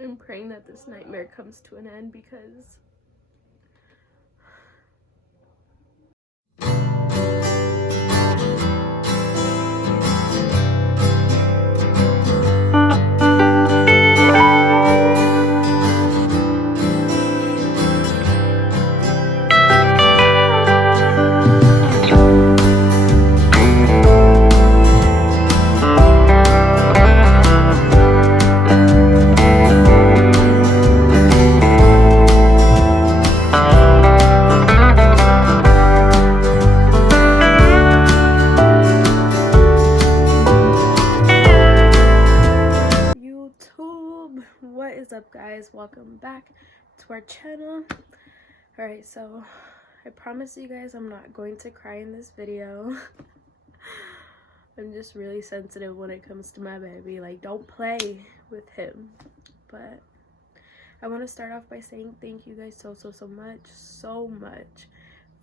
I'm praying that this nightmare comes to an end because YouTube. What is up, guys? Welcome back to our channel. Alright, so I promise you guys I'm not going to cry in this video. I'm just really sensitive when it comes to my baby. Like, don't play with him. But I want to start off by saying thank you guys so much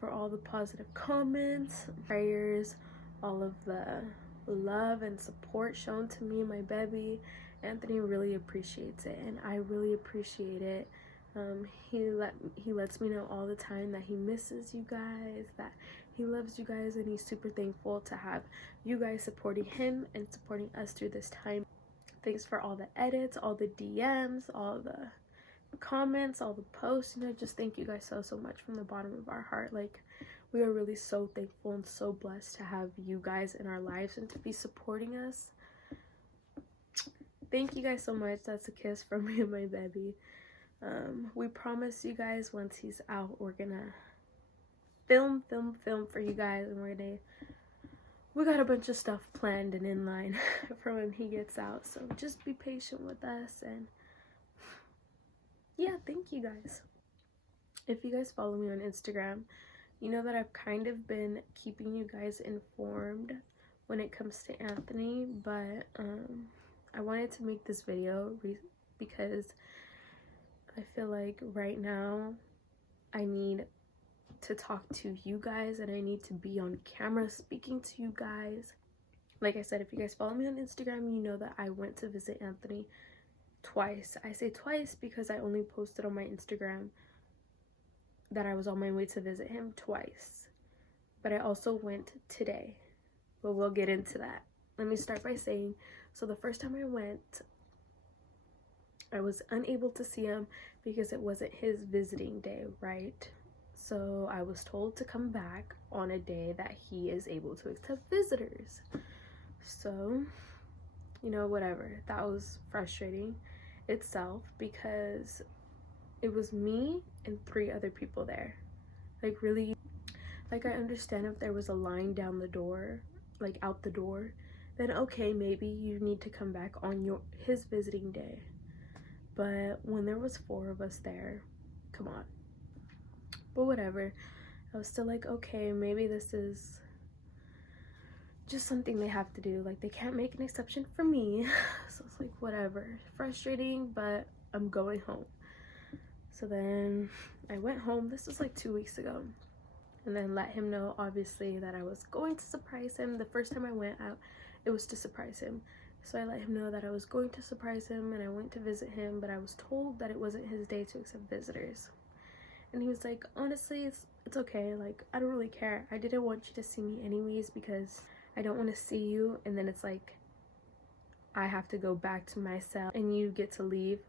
for all the positive comments, prayers, all of the love and support shown to me and my baby. Anthony really appreciates it, and I really appreciate it. He lets me know all the time that he misses you guys, that he loves you guys, and he's super thankful to have you guys supporting him and supporting us through this time. Thanks for all the edits, all the DMs, all the comments, all the posts. Just thank you guys so much from the bottom of our heart. Like, we are really so thankful and so blessed to have you guys in our lives and to be supporting us. Thank you guys so much. That's a kiss from me and my baby. We promise you guys once he's out, we're gonna film for you guys, and we got a bunch of stuff planned and in line for when he gets out. So just be patient with us, and yeah, thank you guys. If you guys follow me on Instagram, you know that I've kind of been keeping you guys informed when it comes to Anthony, but I wanted to make this video because I feel like right now I need to talk to you guys, and I need to be on camera speaking to you guys. Like I said, if you guys follow me on Instagram, you know that I went to visit Anthony twice. I say twice because I only posted on my Instagram that I was on my way to visit him twice, but I also went today, but we'll get into that. Let me start by saying, so the first time I went, I was unable to see him because it wasn't his visiting day, right? So I was told to come back on a day that he is able to accept visitors. So, whatever. That was frustrating itself because it was me and 3 other people there. Like, really, like, I understand if there was a line down the door, like out the door, then okay, maybe you need to come back on his visiting day. But when there was 4 of us there, come on. But whatever, I was still like, okay, maybe this is just something they have to do. Like, they can't make an exception for me. So it's like, whatever. Frustrating, but I'm going home. So then I went home. This was like 2 weeks ago. And then let him know, obviously, that I was going to surprise him. The first time I went out, it was to surprise him. So I let him know that I was going to surprise him, and I went to visit him, but I was told that it wasn't his day to accept visitors. And he was like, honestly, it's okay. Like, I don't really care. I didn't want you to see me anyways because I don't want to see you, and then it's like I have to go back to my cell and you get to leave,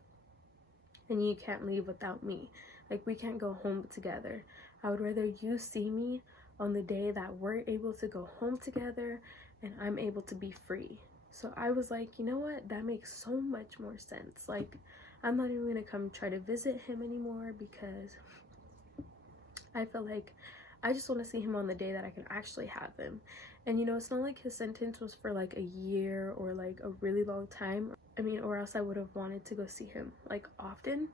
and you can't leave without me. Like, we can't go home together. I would rather you see me on the day that we're able to go home together and I'm able to be free. So I was like, you know what? That makes so much more sense. Like, I'm not even gonna come try to visit him anymore because I feel like I just want to see him on the day that I can actually have him. And it's not like his sentence was for like a year or like a really long time. I mean, or else I would have wanted to go see him like often.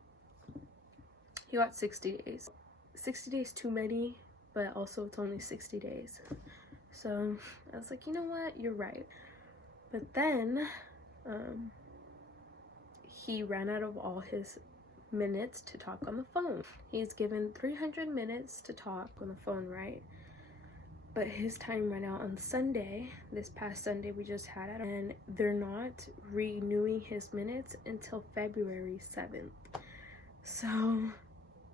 He got 60 days. 60 days too many, but also it's only 60 days. So I was like, you know what? You're right. But then he ran out of all his minutes to talk on the phone. He's given 300 minutes to talk on the phone, right? but his time ran out on Sunday. This past Sunday we just had it, and they're not renewing his minutes until February 7th. So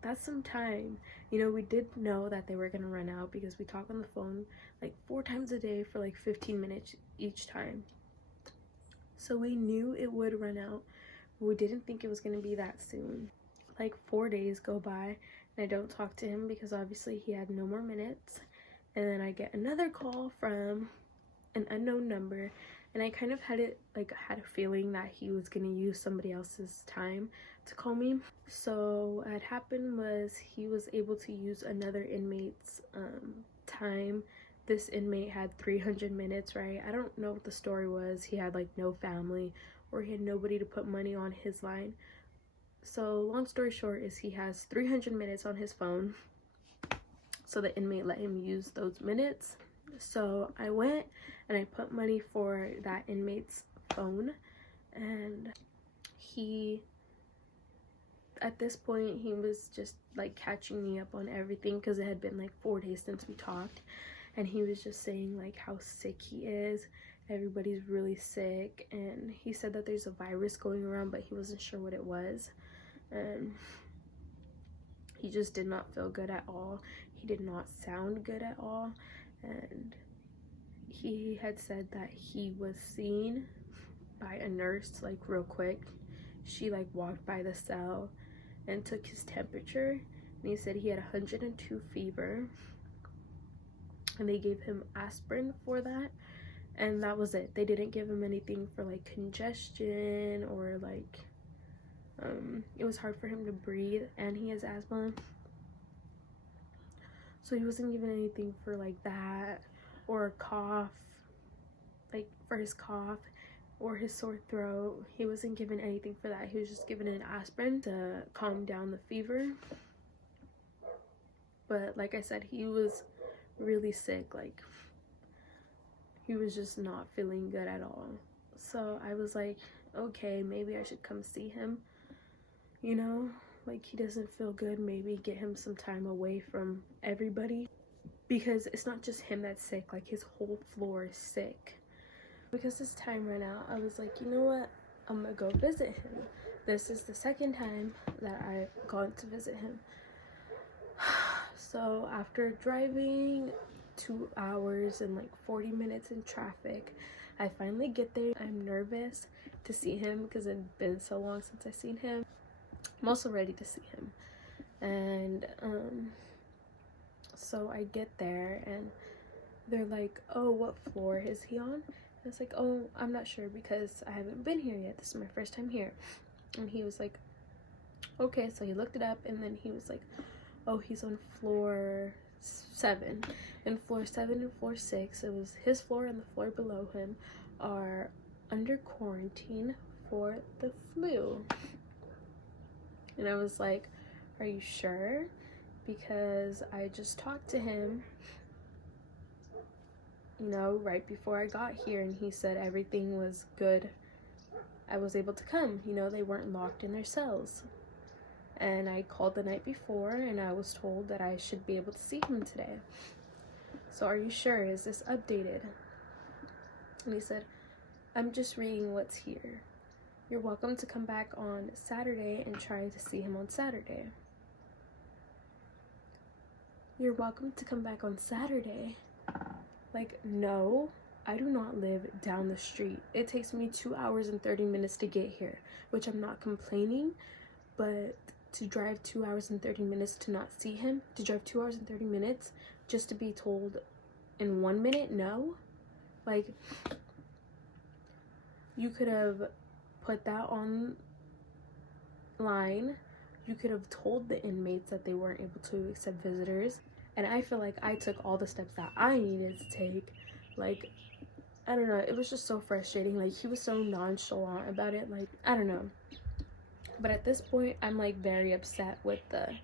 that's some time. You know, we did know that they were gonna run out because we talk on the phone like 4 times a day for like 15 minutes each time. So we knew it would run out, but we didn't think it was gonna be that soon. Like 4 days go by and I don't talk to him because obviously he had no more minutes. And then I get another call from an unknown number, and I kind of had a feeling that he was gonna use somebody else's time to call me. So what had happened was he was able to use another inmate's time. This inmate had 300 minutes, right? I don't know what the story was. He had like no family, or he had nobody to put money on his line. So long story short is he has 300 minutes on his phone. So the inmate let him use those minutes. So I went and I put money for that inmate's phone, and at this point he was just like catching me up on everything because it had been like 4 days since we talked, and he was just saying like how sick he is. Everybody's really sick, and he said that there's a virus going around, but he wasn't sure what it was, and he just did not feel good at all. He did not sound good at all, and he had said that he was seen by a nurse like real quick. She like walked by the cell and took his temperature, and he said he had 102 fever, and they gave him aspirin for that, and that was it. They didn't give him anything for like congestion or like it was hard for him to breathe, and he has asthma, so he wasn't given anything for like that, or a cough, like for his cough or his sore throat. He wasn't given anything for that. He was just given an aspirin to calm down the fever. But like I said, he was really sick. Like he was just not feeling good at all. So I was like, okay, maybe I should come see him, you know, like he doesn't feel good. Maybe get him some time away from everybody, because it's not just him that's sick, like his whole floor is sick. Because his time ran out, I was like, you know what, I'm gonna go visit him. This is the second time that I've gone to visit him. So after driving 2 hours and like 40 minutes in traffic, I finally get there. I'm nervous to see him because it's been so long since I've seen him. I'm also ready to see him, and so I get there and they're like, oh, what floor is he on? I was like, oh, I'm not sure because I haven't been here yet. This is my first time here. And he was like, okay. So he looked it up, and then he was like, oh, he's on floor 7. And floor 7 and floor 6, it was his floor and the floor below him, are under quarantine for the flu. And I was like, are you sure? Because I just talked to him, you know, right before I got here, and he said everything was good. I was able to come, you know, they weren't locked in their cells. And I called the night before, and I was told that I should be able to see him today. So are you sure? Is this updated? And he said, I'm just reading what's here. You're welcome to come back on Saturday and try to see him on Saturday. You're welcome to come back on Saturday. Like, no, I do not live down the street. It takes me 2 hours and 30 minutes to get here, which I'm not complaining, but to drive 2 hours and 30 minutes to not see him, to drive 2 hours and 30 minutes just to be told in 1 minute, no. Like, you could have put that online. You could have told the inmates that they weren't able to accept visitors. And I feel like I took all the steps that I needed to take. Like, I don't know, it was just so frustrating. Like, he was so nonchalant about it. Like, I don't know. But at this point, I'm like very upset with the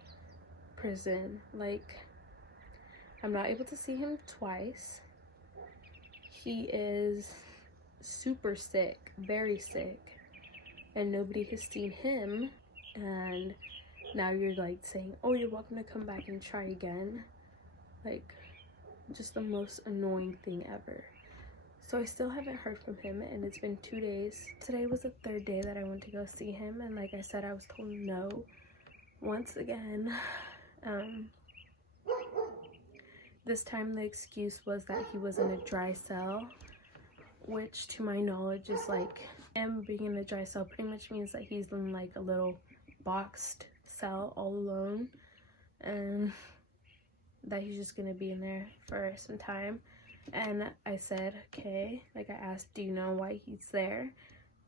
prison. Like, I'm not able to see him twice. He is super sick, very sick, and nobody has seen him. And now you're like saying, oh, you're welcome to come back and try again. Like, just the most annoying thing ever. So I still haven't heard from him, and it's been 2 days. Today was the 3rd day that I went to go see him, and like I said, I was told no once again. This time the excuse was that he was in a dry cell, which to my knowledge is like, him being in a dry cell pretty much means that he's in like a little boxed cell all alone, and that he's just gonna be in there for some time. And I said, okay, like I asked, do you know why he's there?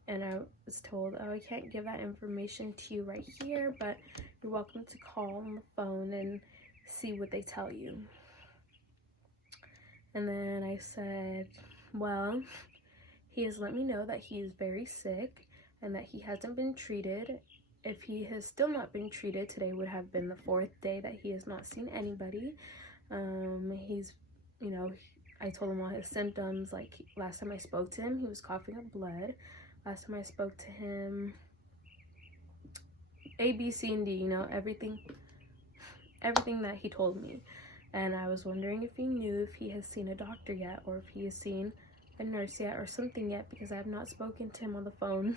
And I was told, oh, I can't give that information to you right here, but you're welcome to call on the phone and see what they tell you. And then I said, well, he has let me know that he is very sick and that he hasn't been treated. If he has still not been treated, today would have been the 4th day that he has not seen anybody. He's, you know, I told him all his symptoms. Like last time I spoke to him, he was coughing up blood. Last time I spoke to him, A, B, C, and D, you know, everything that he told me. And I was wondering if he knew if he has seen a doctor yet, or if he has seen a nurse yet, or something yet, because I have not spoken to him on the phone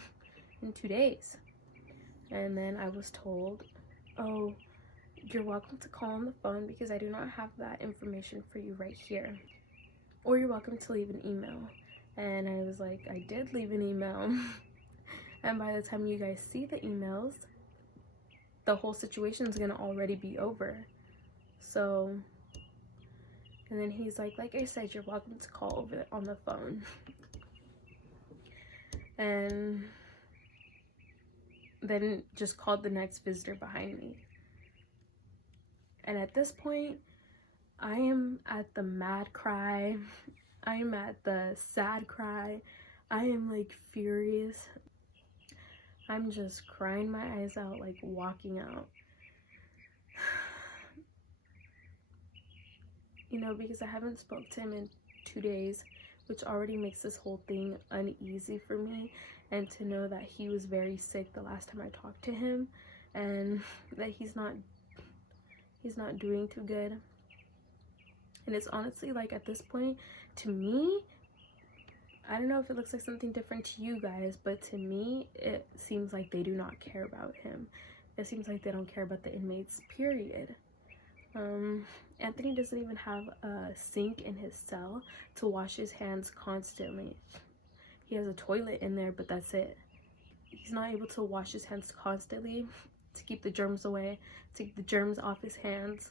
in 2 days. And then I was told, oh, you're welcome to call on the phone because I do not have that information for you right here. Or you're welcome to leave an email. And I was like, I did leave an email. And by the time you guys see the emails, the whole situation is gonna already be over. So, and then he's like I said, you're welcome to call over on the phone. And then just called the next visitor behind me. And at this point, I am at the mad cry. I am at the sad cry. I am like furious. I'm just crying my eyes out, like walking out. You know, because I haven't spoke to him in 2 days, which already makes this whole thing uneasy for me. And to know that he was very sick the last time I talked to him, and that he's not doing too good. And it's honestly like, at this point, to me, I don't know if it looks like something different to you guys, but to me, it seems like they do not care about him. It seems like they don't care about the inmates, period. Anthony doesn't even have a sink in his cell to wash his hands constantly. He has a toilet in there, but that's it. He's not able to wash his hands constantly to keep the germs away, to keep the germs off his hands.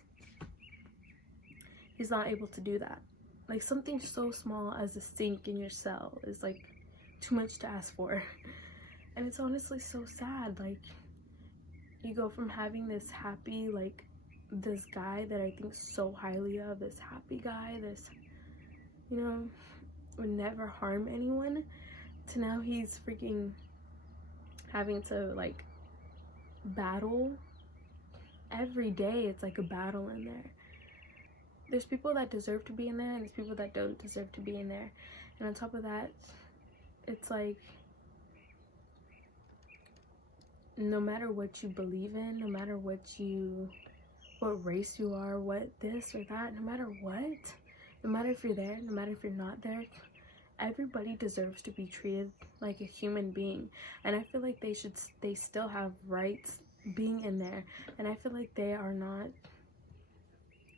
He's not able to do that. Like, something so small as a sink in your cell is like too much to ask for. And it's honestly so sad. Like, you go from having this happy, like, this guy that I think so highly of, this happy guy, this, you know, would never harm anyone, to now he's freaking having to like battle every day. It's like a battle in there. There's people that deserve to be in there, and there's people that don't deserve to be in there. And on top of that, it's like, no matter what you believe in, no matter what race you are, what this or that, no matter what, no matter if you're there, no matter if you're not there, everybody deserves to be treated like a human being. And I feel like they still have rights being in there, and I feel like they are not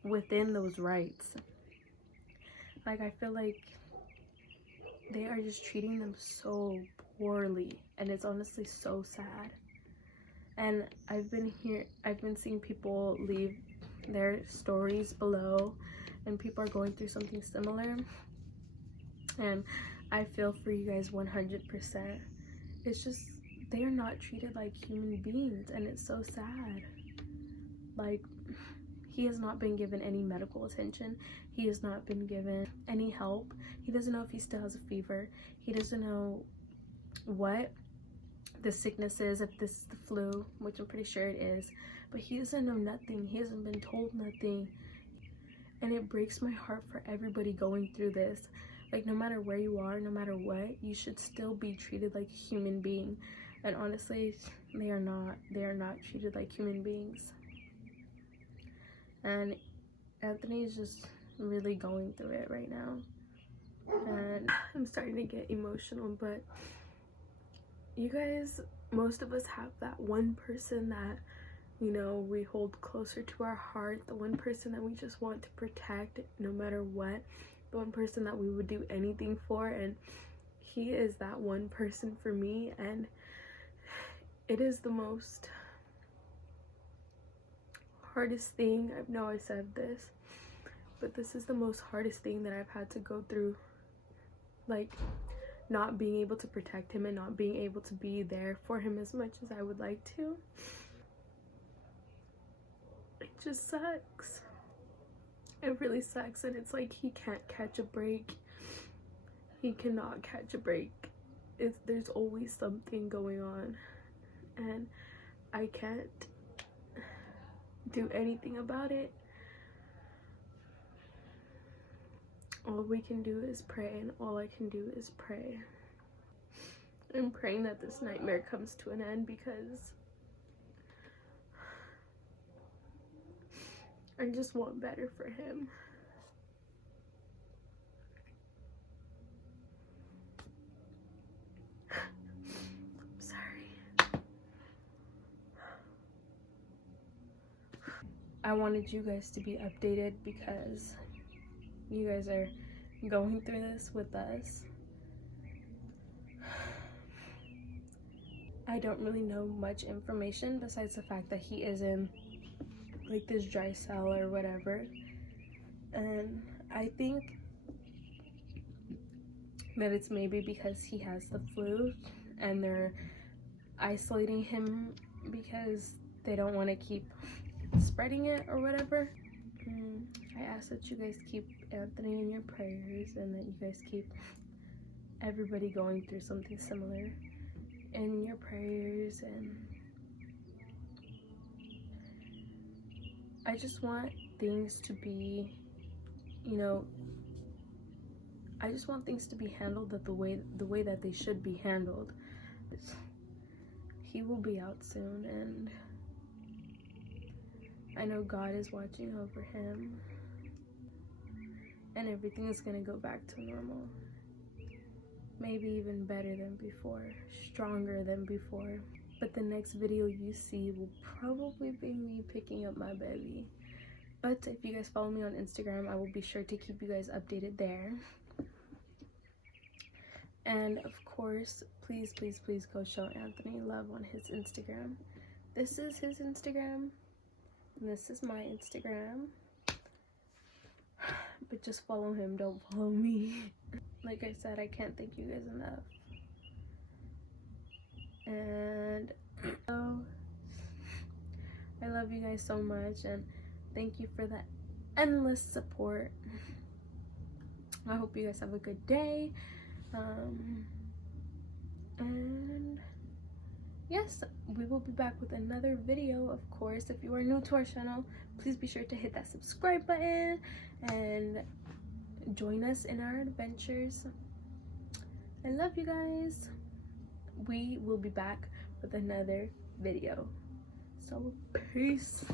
within those rights. Like, I feel like they are just treating them so poorly, and it's honestly so sad. And I've been seeing people leave their stories below, and people are going through something similar, and I feel for you guys 100%. It's just, they are not treated like human beings, and it's so sad. Like, he has not been given any medical attention. He has not been given any help. He doesn't know if he still has a fever. He doesn't know what the sickness is, if this is the flu, which I'm pretty sure it is, but he doesn't know nothing. He hasn't been told nothing. And it breaks my heart for everybody going through this. Like, no matter where you are, no matter what, you should still be treated like a human being. And honestly, they are not treated like human beings. And Anthony is just really going through it right now, and I'm starting to get emotional. But you guys, most of us have that one person that, you know, we hold closer to our heart, the one person that we just want to protect no matter what, the one person that we would do anything for, and he is that one person for me. And it is the most hardest thing. I know I said this, but this is the most hardest thing that I've had to go through, like not being able to protect him and not being able to be there for him as much as I would like to. It just sucks. It really sucks. And it's like he can't catch a break. He cannot catch a break. There's always something going on, and I can't do anything about it. All we can do is pray, and all I can do is pray. I'm praying that this nightmare comes to an end, because I just want better for him. I'm sorry. I wanted you guys to be updated because you guys are going through this with us. I don't really know much information besides the fact that he is in like this dry cell or whatever, and I think that it's maybe because he has the flu and they're isolating him because they don't want to keep spreading it or whatever. I ask that you guys keep Anthony in your prayers, and that you guys keep everybody going through something similar in your prayers. And I just want things to be, you know, I just want things to be handled the way that they should be handled. He will be out soon, and I know God is watching over him, and everything is gonna go back to normal. Maybe even better than before, stronger than before. But the next video you see will probably be me picking up my baby. But if you guys follow me on Instagram, I will be sure to keep you guys updated there. And of course, please, please, please go show Anthony love on his Instagram. This is his Instagram, and this is my Instagram. But just follow him, don't follow me. Like I said, I can't thank you guys enough. And I love you guys so much, and thank you for the endless support. I hope you guys have a good day. And yes, we will be back with another video. Of course, if you are new to our channel, please be sure to hit that subscribe button and join us in our adventures. I love you guys. We will be back with another video. So peace.